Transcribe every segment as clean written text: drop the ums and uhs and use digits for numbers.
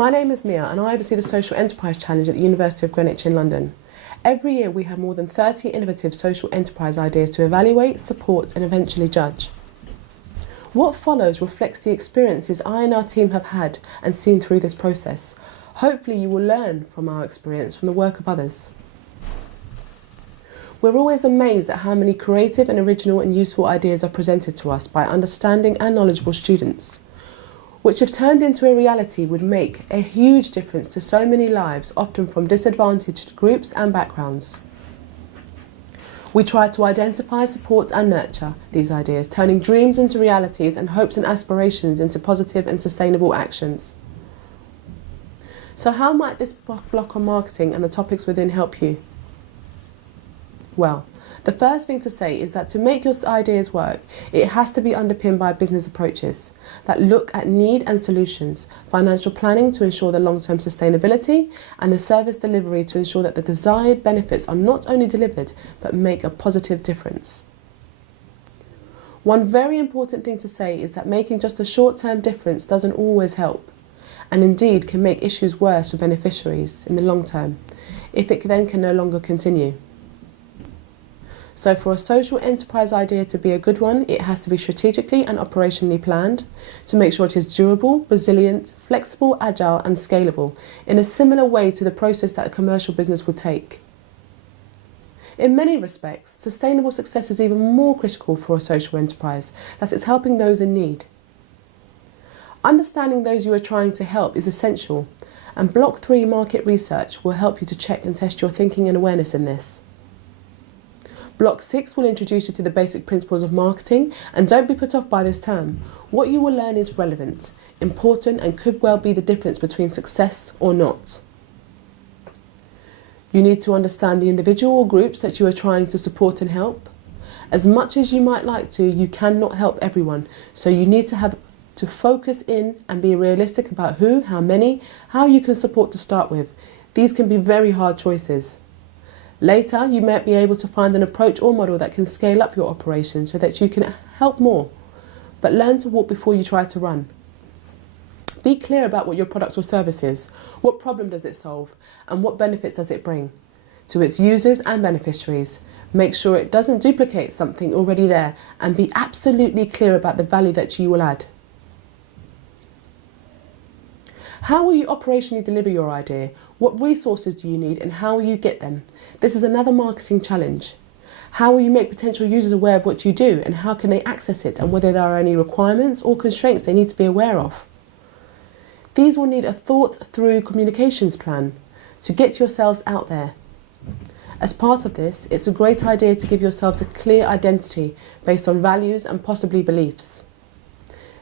My name is Mia and I oversee the Social Enterprise Challenge at the University of Greenwich in London. Every year we have more than 30 innovative social enterprise ideas to evaluate, support and eventually judge. What follows reflects the experiences I and our team have had and seen through this process. Hopefully you will learn from our experience from the work of others. We're always amazed at how many creative and original and useful ideas are presented to us by understanding and knowledgeable students, which if turned into a reality would make a huge difference to so many lives, often from disadvantaged groups and backgrounds. We try to identify, support and nurture these ideas, turning dreams into realities and hopes and aspirations into positive and sustainable actions. So how might this block on marketing and the topics within help you? Well, the first thing to say is that to make your ideas work, it has to be underpinned by business approaches that look at need and solutions, financial planning to ensure the long-term sustainability, and the service delivery to ensure that the desired benefits are not only delivered, but make a positive difference. One very important thing to say is that making just a short-term difference doesn't always help, and indeed can make issues worse for beneficiaries in the long term, if it then can no longer continue. So for a social enterprise idea to be a good one, it has to be strategically and operationally planned to make sure it is durable, resilient, flexible, agile and scalable in a similar way to the process that a commercial business would take. In many respects, sustainable success is even more critical for a social enterprise, that it's helping those in need. Understanding those you are trying to help is essential, and Block 3 market research will help you to check and test your thinking and awareness in this. Block 6 will introduce you to the basic principles of marketing, and don't be put off by this term. What you will learn is relevant, important and could well be the difference between success or not. You need to understand the individual or groups that you are trying to support and help. As much as you might like to, you cannot help everyone, so you need to focus in and be realistic about who, how many, how you can support to start with. These can be very hard choices. Later, you might be able to find an approach or model that can scale up your operation so that you can help more. But learn to walk before you try to run. Be clear about what your product or service is. What problem does it solve? And what benefits does it bring to its users and beneficiaries? Make sure it doesn't duplicate something already there, and be absolutely clear about the value that you will add. How will you operationally deliver your idea? What resources do you need and how will you get them? This is another marketing challenge. How will you make potential users aware of what you do and how can they access it, and whether there are any requirements or constraints they need to be aware of? These will need a thought-through communications plan to get yourselves out there. As part of this, it's a great idea to give yourselves a clear identity based on values and possibly beliefs.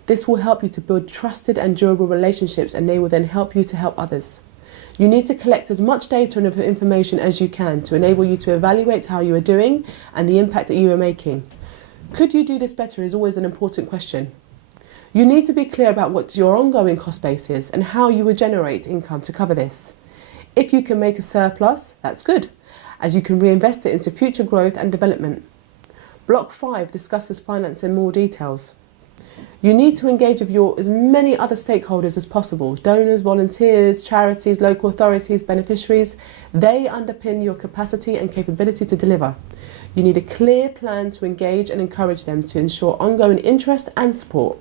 This will help you to build trusted and durable relationships, and they will then help you to help others. You need to collect as much data and information as you can to enable you to evaluate how you are doing and the impact that you are making. Could you do this better is always an important question. You need to be clear about what your ongoing cost base is and how you will generate income to cover this. If you can make a surplus, that's good, as you can reinvest it into future growth and development. Block 5 discusses finance in more details. You need to engage with as many other stakeholders as possible: donors, volunteers, charities, local authorities, beneficiaries. They underpin your capacity and capability to deliver. You need a clear plan to engage and encourage them to ensure ongoing interest and support.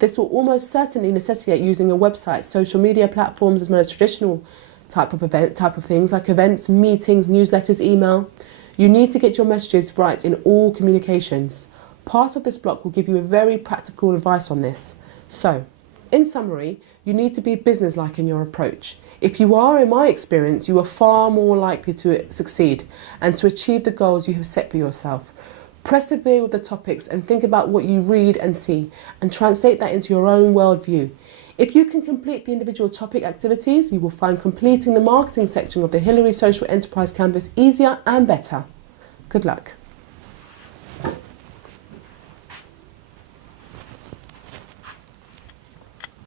This will almost certainly necessitate using a website, social media platforms, as well as traditional type of things like events, meetings, newsletters, email. You need to get your messages right in all communications. Part of this block will give you a very practical advice on this. So, in summary, you need to be businesslike in your approach. If you are, in my experience, you are far more likely to succeed and to achieve the goals you have set for yourself. Persevere with the topics and think about what you read and see, and translate that into your own worldview. If you can complete the individual topic activities, you will find completing the marketing section of the Hillary Social Enterprise Canvas easier and better. Good luck.